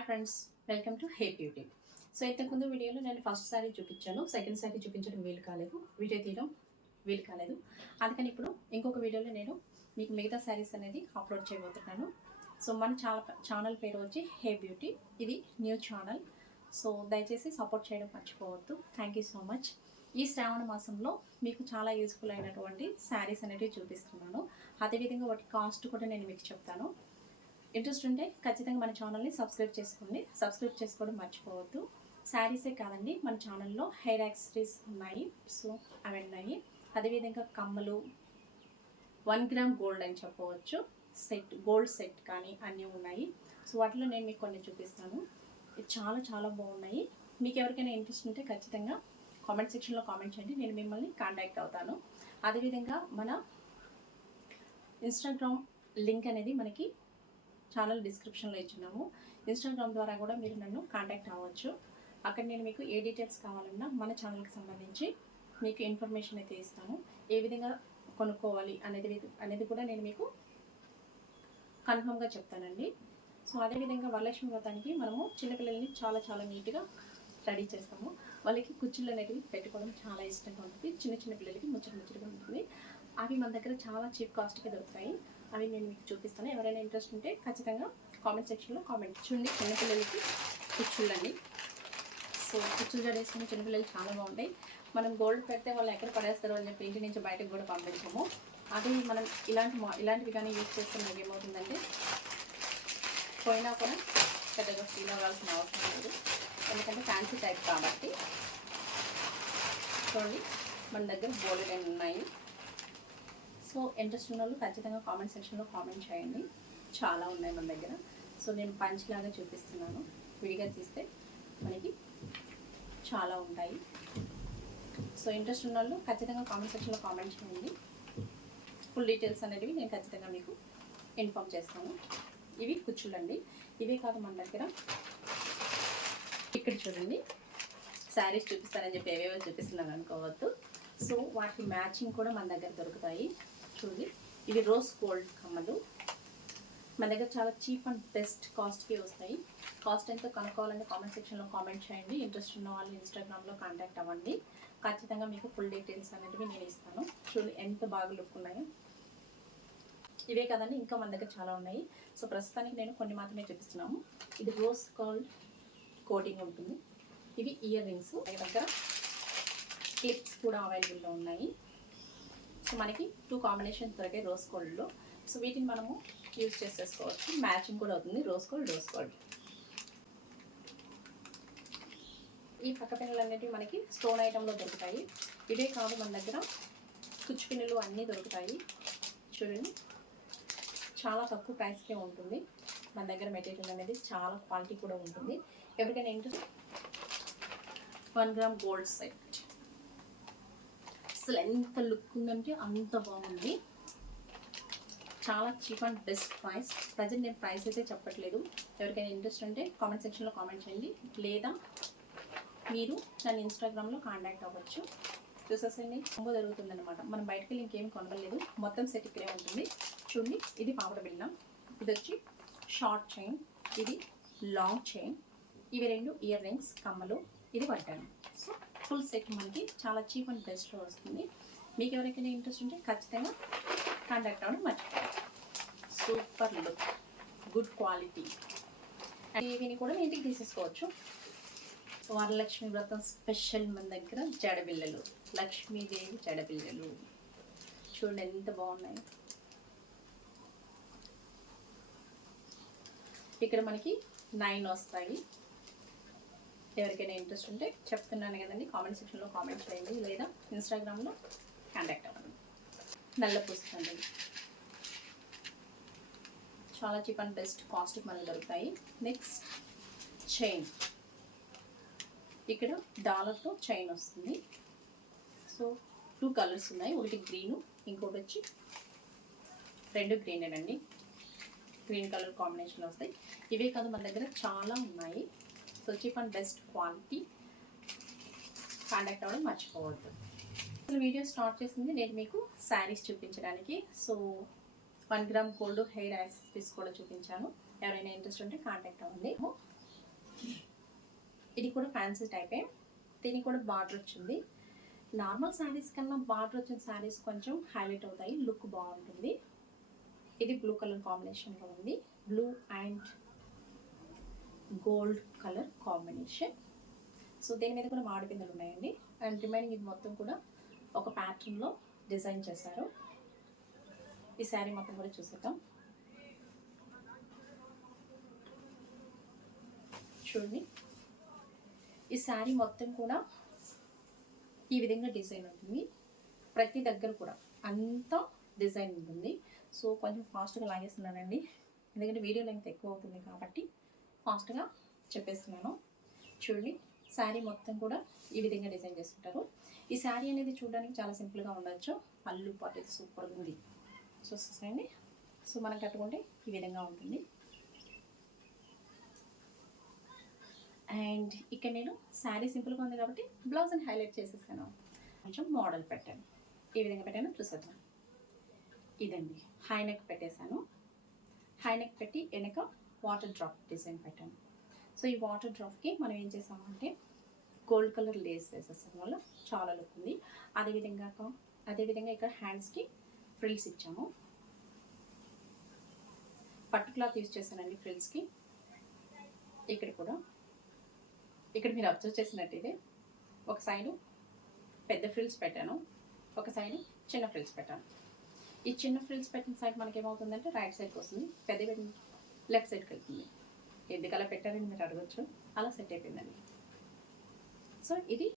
Hi friends, welcome to hey beauty. So ఇంతకుముందు వీడియోలో నేను ఫస్ట్ శారీ చూపించాను, సెకండ్ శారీ చూపించడం వీలు కాలేదు, వీడియో తీయడం వీలు కాలేదు. అందుకని ఇప్పుడు ఇంకొక వీడియోలో నేను మీకు మిగతా శారీస్ అనేది అప్లోడ్ చేయబోతున్నాను. సో మన ఛానల్ పేరు వచ్చి హే బ్యూటీ. ఇది న్యూ ఛానల్, సో దయచేసి సపోర్ట్ చేయడం మర్చిపోవద్దు. Thank you so much. ఈ శ్రావణ మాసంలో మీకు చాలా యూజ్ఫుల్ అయినటువంటి శారీస్ అనేవి చూపిస్తున్నాను. అదేవిధంగా వాటి కాస్ట్ కూడా నేను మీకు చెప్తాను. ఇంట్రెస్ట్ ఉంటే ఖచ్చితంగా మన ఛానల్ని సబ్స్క్రైబ్ చేసుకోండి. సబ్స్క్రైబ్ చేసుకోవడం మర్చిపోవద్దు. శారీసే కాదండి, మన ఛానల్లో హెయిర్ యాక్సెసరీస్ ఉన్నాయి, సో అవి ఉన్నాయి. అదేవిధంగా కమ్మలు, 1 గ్రామ్ గోల్డ్ అని చెప్పవచ్చు, సెట్ గోల్డ్ సెట్ కానీ అన్నీ ఉన్నాయి. సో వాటిలో నేను మీకు కొన్ని చూపిస్తాను. చాలా చాలా బాగున్నాయి. మీకు ఎవరికైనా ఇంట్రెస్ట్ ఉంటే ఖచ్చితంగా కామెంట్ సెక్షన్లో కామెంట్ చేయండి, నేను మిమ్మల్ని కాంటాక్ట్ అవుతాను. అదేవిధంగా మన ఇన్స్టాగ్రామ్ లింక్ అనేది మనకి ఛానల్ డిస్క్రిప్షన్లో ఇచ్చినాము. ఇన్స్టాగ్రామ్ ద్వారా కూడా మీరు నన్ను కాంటాక్ట్ అవ్వచ్చు. అక్కడ నేను మీకు ఏ డీటెయిల్స్ కావాలన్నా మన ఛానల్కి సంబంధించి మీకు ఇన్ఫర్మేషన్ అయితే ఇస్తాను. ఏ విధంగా కొనుక్కోవాలి అనేది కూడా నేను మీకు కన్ఫర్మ్గా చెప్తానండి. సో అదేవిధంగా వరలక్ష్మి వ్రతానికి మనము చిన్నపిల్లల్ని చాలా చాలా నీట్గా రెడీ చేస్తాము. వాళ్ళకి కుచ్చుళ్ళు అనేవి పెట్టుకోవడం చాలా ఇష్టంగా ఉంటుంది. చిన్న చిన్న పిల్లలకి ముచ్చటగా ఉంటుంది. అవి మన దగ్గర చాలా చీప్ కాస్ట్కి దొరుకుతాయి. అవి నేను మీకు చూపిస్తాను. ఎవరైనా ఇంట్రెస్ట్ ఉంటే ఖచ్చితంగా కామెంట్ సెక్షన్లో కామెంట్ చూడండి. చిన్నపిల్లలకి కుచ్చుళ్ళండి. సో కుచ్చులు జడేసుకుని చిన్నపిల్లలు చాలా బాగుంటాయి. మనం గోల్డ్ పెడితే వాళ్ళు ఎక్కడ పడేస్తారు అని చెప్పి ఇంటి నుంచి బయటకు కూడా పంపించాము. అది మనం ఇలాంటివి కానీ యూజ్ చేస్తున్నవి ఏమవుతుందంటే పోయినా కూడా పెద్దగా ఫీల్ అవ్వాల్సిన అవసరం లేదు, ఎందుకంటే ఫ్యాన్సీ టైప్ కాబట్టి. చూడండి, మన దగ్గర బోల్డ్ అని ఉన్నాయి. సో ఇంట్రెస్ట్ ఉన్న వాళ్ళు ఖచ్చితంగా కామెంట్ సెక్షన్లో కామెంట్ చేయండి. చాలా ఉన్నాయి మన దగ్గర. సో నేను పంచ్ లాగా చూపిస్తున్నాను, విడిగా తీస్తే మనకి చాలా ఉంటాయి. సో ఇంట్రెస్ట్ ఉన్న వాళ్ళు ఖచ్చితంగా కామెంట్ సెక్షన్లో కామెంట్ చేయండి. ఫుల్ డీటెయిల్స్ అనేవి నేను ఖచ్చితంగా మీకు ఇన్ఫామ్ చేస్తాను. ఇవి కుచ్చులండి. ఇవే కాదు మన దగ్గర ఇక్కడ చూడండి, శారీస్ చూపిస్తానని చెప్పి ఏవేవో చూపిస్తున్నాను అనుకోవద్దు. సో వాటికి మ్యాచింగ్ కూడా మన దగ్గర దొరుకుతాయి. చూడండి, ఇవి రోజ్ గోల్డ్ కమ్మలు. మన దగ్గర చాలా చీప్ అండ్ బెస్ట్ కాస్ట్కి వస్తాయి. కాస్ట్ ఎంతో కనుక్కోవాలంటే కామెంట్ సెక్షన్లో కామెంట్ చేయండి. ఇంట్రెస్ట్ ఉన్న వాళ్ళు ఇన్స్టాగ్రామ్లో కాంటాక్ట్ అవ్వండి. ఖచ్చితంగా మీకు ఫుల్ డీటెయిల్స్ అనేవి నేను ఇస్తాను. చూడండి ఎంత బాగా లుక్ ఉన్నాయో. ఇవే కదండి, ఇంకా మన దగ్గర చాలా ఉన్నాయి. సో ప్రస్తుతానికి నేను కొన్ని మాత్రమే చూపిస్తున్నాము. ఇది రోజ్ గోల్డ్ కోటింగ్ ఉంటుంది. ఇవి ఇయర్ రింగ్స్. మన దగ్గర క్లిప్స్ కూడా అవైలబుల్లో ఉన్నాయి. సో మనకి 2 కాంబినేషన్స్ దొరికాయి రోజ్ గోల్డ్లో. సో వీటిని మనము యూజ్ చేసేసుకోవచ్చు. మ్యాచింగ్ కూడా అవుతుంది రోజ్ గోల్డ్. ఈ పక్క పిన్నులు అనేటివి మనకి స్టోన్ ఐటెంలో దొరుకుతాయి. ఇవే కాదు, మన దగ్గర కుచ్చు పిన్నులు అన్నీ దొరుకుతాయి. చూడండి, చాలా తక్కువ ప్రైస్కే ఉంటుంది. మన దగ్గర మెటీరియల్ అనేది చాలా క్వాలిటీ కూడా ఉంటుంది. ఎవరికైనా ఇంట్రెస్ట్ 1 గ్రామ్ గోల్డ్ సెట్. అసలు ఎంత లుక్ ఉందంటే అంత బాగుంది. చాలా cheap and best price. Present నేను ప్రైస్ అయితే చెప్పట్లేదు. ఎవరికైనా ఇంట్రెస్ట్ ఉంటే కామెంట్ సెక్షన్లో కామెంట్ చేయండి, లేదా మీరు నన్ను ఇన్స్టాగ్రామ్లో కాంటాక్ట్ అవ్వచ్చు. చూసేసండి, కొంగు జరుగుతుందన్నమాట. మనం బయటకు వెళ్ళి ఇంకేం కొనగలేదు, మొత్తం సెట్ ఇక్కడే ఉంటుంది. చూడండి, ఇది పాపడ బిళ్ళ, ఇది వచ్చి షార్ట్ చైన్, ఇది లాంగ్ చైన్, ఇవి 2 ఇయర్ రింగ్స్ కమ్మలు, ఇది పట్టాను. సో ఫుల్ సెట్ మనకి చాలా చీప్ అండ్ బెస్ట్లో వస్తుంది. మీకు ఎవరికైనా ఇంట్రెస్ట్ ఉంటే ఖచ్చితంగా కాంటాక్ట్ అవ్వడం మర్చిపోయారు. Super look, good quality. And ఇవిని కూడా మీ ఇంటికి తీసేసుకోవచ్చు. వరలక్ష్మి వ్రతం స్పెషల్ మన దగ్గర జడబిళ్ళలు, లక్ష్మీదేవి జడబిళ్ళలు. చూడండి ఎంత బాగున్నాయి. ఇక్కడ మనకి 9 వస్తాయి. ఎవరికైనా ఇంట్రెస్ట్ ఉంటే చెప్తున్నాను కదండి, కామెంట్ సెక్షన్లో కామెంట్ చేయండి, లేదా ఇన్స్టాగ్రామ్లో కాంటాక్ట్ అవ్వండి. నల్ల పూసండి, చాలా చీప్ అండ్ బెస్ట్ కాస్ట్కి మనకు దొరుకుతాయి. నెక్స్ట్ చైన్, ఇక్కడ డాలర్తో చైన్ వస్తుంది. సో 2 కలర్స్ ఉన్నాయి, ఒకటి గ్రీను, ఇంకోటి వచ్చి 2 గ్రీనేనండి. గ్రీన్ కలర్ కాంబినేషన్ వస్తాయి. ఇవే కాదు, మన దగ్గర చాలా ఉన్నాయి. So cheap and best quality. Contact అవ్వడం మర్చిపోవద్దు. అసలు వీడియో స్టార్ట్ చేసింది నేను మీకు శారీస్ చూపించడానికి. So 1 gram gold hair accessories కూడా చూపించాను. ఎవరైనా ఇంట్రెస్ట్ ఉంటే కాంటాక్ట్ అవ్వండి. ఇది కూడా ఫ్యాన్సీ టైపే, దీనికి కూడా బార్డర్ వచ్చింది. నార్మల్ శారీస్ కన్నా బార్డర్ వచ్చిన శారీస్ కొంచెం హైలైట్ అవుతాయి, లుక్ బాగుంటుంది. ఇది బ్లూ కలర్ కాంబినేషన్లో ఉంది, blue and gold colour combination. So దీని మీద కూడా మామిడి పిందెలు ఉన్నాయండి. అండ్ రిమైనింగ్ ఇది మొత్తం కూడా ఒక ప్యాటర్న్లో డిజైన్ చేశారు. ఈ శారీ మొత్తం కూడా చూసేద్దాం. చూడండి, ఈ శారీ మొత్తం కూడా ఈ విధంగా డిజైన్ ఉంటుంది. ప్రతి దగ్గర కూడా అంతా డిజైన్ ఉంటుంది. సో కొంచెం ఫాస్ట్గా లాగేస్తున్నానండి, ఎందుకంటే వీడియో లెంగ్త్ ఎక్కువ అవుతుంది కాబట్టి ఫాస్ట్గా చెప్పేస్తున్నాను. చూడండి, శారీ మొత్తం కూడా ఈ విధంగా డిజైన్ చేసుకుంటారు. ఈ శారీ అనేది చూడడానికి చాలా సింపుల్గా ఉండొచ్చు, పళ్ళు పాటు అయితే సూపర్గా ఉంది. చూసేసండి. సో మనం కట్టుకుంటే ఈ విధంగా ఉంటుంది. అండ్ ఇక్కడ నేను శారీ సింపుల్గా ఉంది కాబట్టి బ్లౌజ్ని హైలైట్ చేసేసాను. కొంచెం మోడల్ పెట్టాను, ఈ విధంగా పెట్టాను, చూసేద్దాం. ఇదండి హై నెక్ పెట్టేశాను. హై నెక్ పెట్టి వెనక వాటర్ డ్రాప్ డిజైన్ పెట్టాను. సో ఈ వాటర్ డ్రాప్కి మనం ఏం చేసామంటే గోల్డ్ కలర్ లేస్ వేసేసాం వల్ల చాలా లుక్ ఉంది. అదేవిధంగా ఇక్కడ హ్యాండ్స్కి ఫ్రిల్స్ ఇచ్చాము. పట్టు క్లాత్ యూజ్ చేశానండి ఫ్రిల్స్కి. ఇక్కడ కూడా ఇక్కడ మీరు అబ్జర్వ్ చేసినట్టు ఇది ఒక సైడు పెద్ద ఫ్రిల్స్ పెట్టాను, ఒక సైడు చిన్న ఫ్రిల్స్ పెట్టాను. ఈ చిన్న ఫ్రిల్స్ పెట్టిన సైడ్ మనకి ఏమవుతుందంటే రైట్ సైడ్కి వస్తుంది, పెద్ద లెఫ్ట్ సైడ్కి వెళ్తుంది. ఎందుకు అలా పెట్టారని మీరు అడగచ్చు, అలా సెట్ అయిపోయిందండి. సో ఇది